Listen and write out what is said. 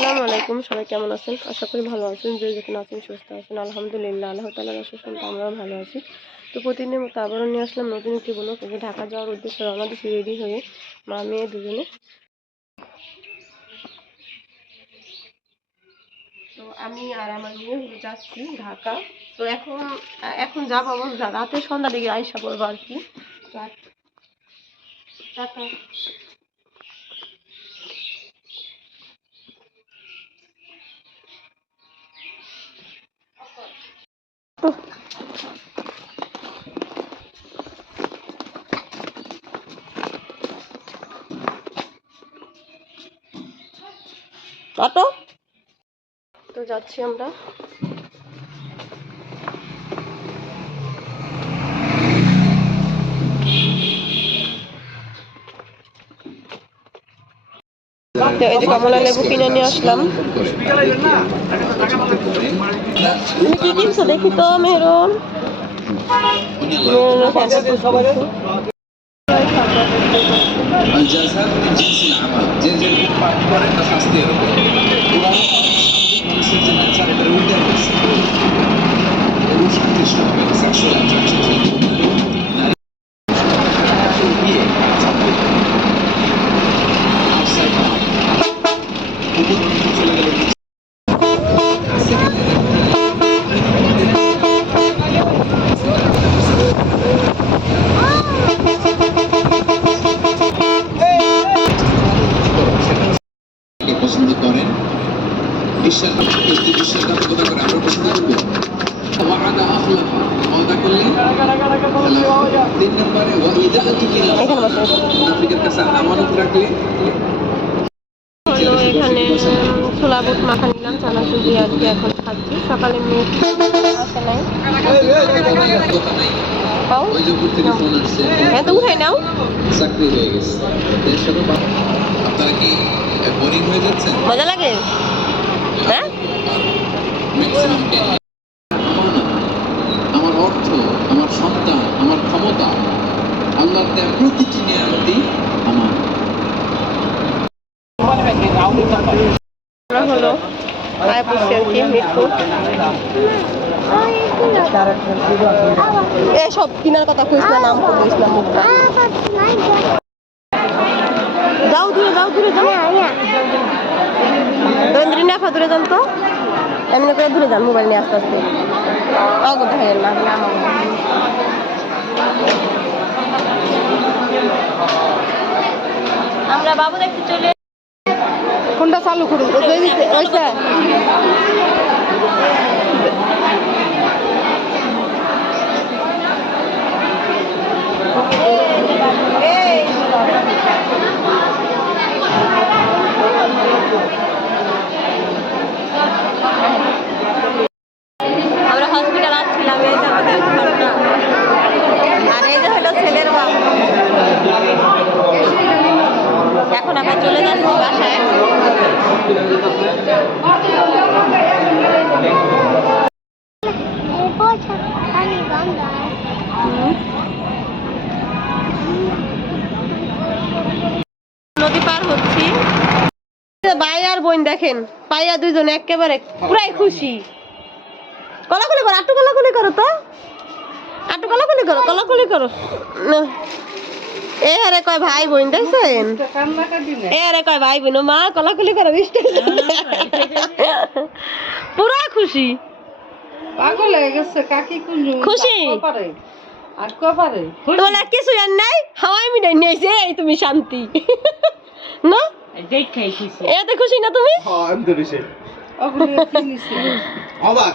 আসসালামু আলাইকুম, সবাই কেমন আছেন? আশা করি ভালো আছেন, যে যেখানে আছেন সুস্থ আছেন। আলহামদুলিল্লাহ, আল্লাহ তালার আশাসন আমরাও ভালো আছি। তো প্রতিদিনের মতো আবারও নিয়ে আসলাম নতুন একটি বলো যে ঢাকা যাওয়ার উদ্দেশ্যে দিচ্ছি, রেডি হয়ে মা, মেয়ে দুজনে। তো আমি আর আমার মেয়ে যাচ্ছি ঢাকা। তো এখন এখন যাব রাতে সন্ধ্যা দিকে আইসা পড়ব আর কি। অটো তো যাচ্ছি আমরা। এই যে কমলা লেবু কিনে নিয়ে আসলাম। তুমি কি কিনছো? দেখি তো, মেহরুন। জালসার জিনিসের আমল যে যে পাঠ করে তার শাস্তি এরকম। কোরআন মানুষের যে নেচার এটা উল্টে গেছে পছন্দ করেন বিশ্বাসঘাতক যদি বিশ্বাসঘাতকতা করে আমরা পছন্দ করব। ওয়াদা আখলাফা ওয়াদা করলে? তিন নম্বরে ওয়াইদা তুকিলা এখানে বসো। মুনাফিকের কাছে আমানত রাখলে? এখানে ছোলা বুট মাখা নিলাম চানা সুজি আর কি এখন খাচ্ছি। সকালে মেয়ে আসে নাই? হ্যাঁ তো উঠাই নাও। চাকরি হয়ে গেছে। আপনারা কি বোরিং হয়ে যাচ্ছেন মজা লাগে? হ্যাঁ? আমার অর্থ আমার সন্তান আমার ক্ষমতা আল্লাহর দেয়া প্রতিটি নিয়ামতি আমার। হলো আয় বসছি আর কি মিরপুর এসব কিনার কথা কইস না নাম কইস না মুখটা যাও দূরে যাও। দূরে যাও দূরে যান তো। এমনি করে দূরে যান মোবাইল নিয়ে আস্তে আস্তে। অগো দেখেন না আমরা বাবু দেখতে চলে কোনটা চালু করুন? ওইটা আমরা হসপিটাল আসছিলাম এই যে আমাদের ঘরটা আর এই যে হলো ছেলের বাবা এখন আমরা চলে যাচ্ছি বাসায় নদী পার হচ্ছি। ভাই আর বোন দেখেন পাইয়া দুইজন একেবারে পুরাই খুশি। কলাকুলি করো, আটু কলাকুলি করো তো। আটু কলাকুলি করো কলাকুলি করো। এ আরে কয় ভাই বোন দেখছেন? এ আরে কয় ভাই বোন মা কলাকুলি করো বৃষ্টি পুরা খুশি। পাগল হয়ে গেছে কাকি কুঞ্জু খুশি? আর কো পারে তোমার কিছু জান নাই হাওয়াই মিটাই নিয়েছে এই তুমি শান্তি। না? এতে খুশি না তুমি? নিছে অবাক।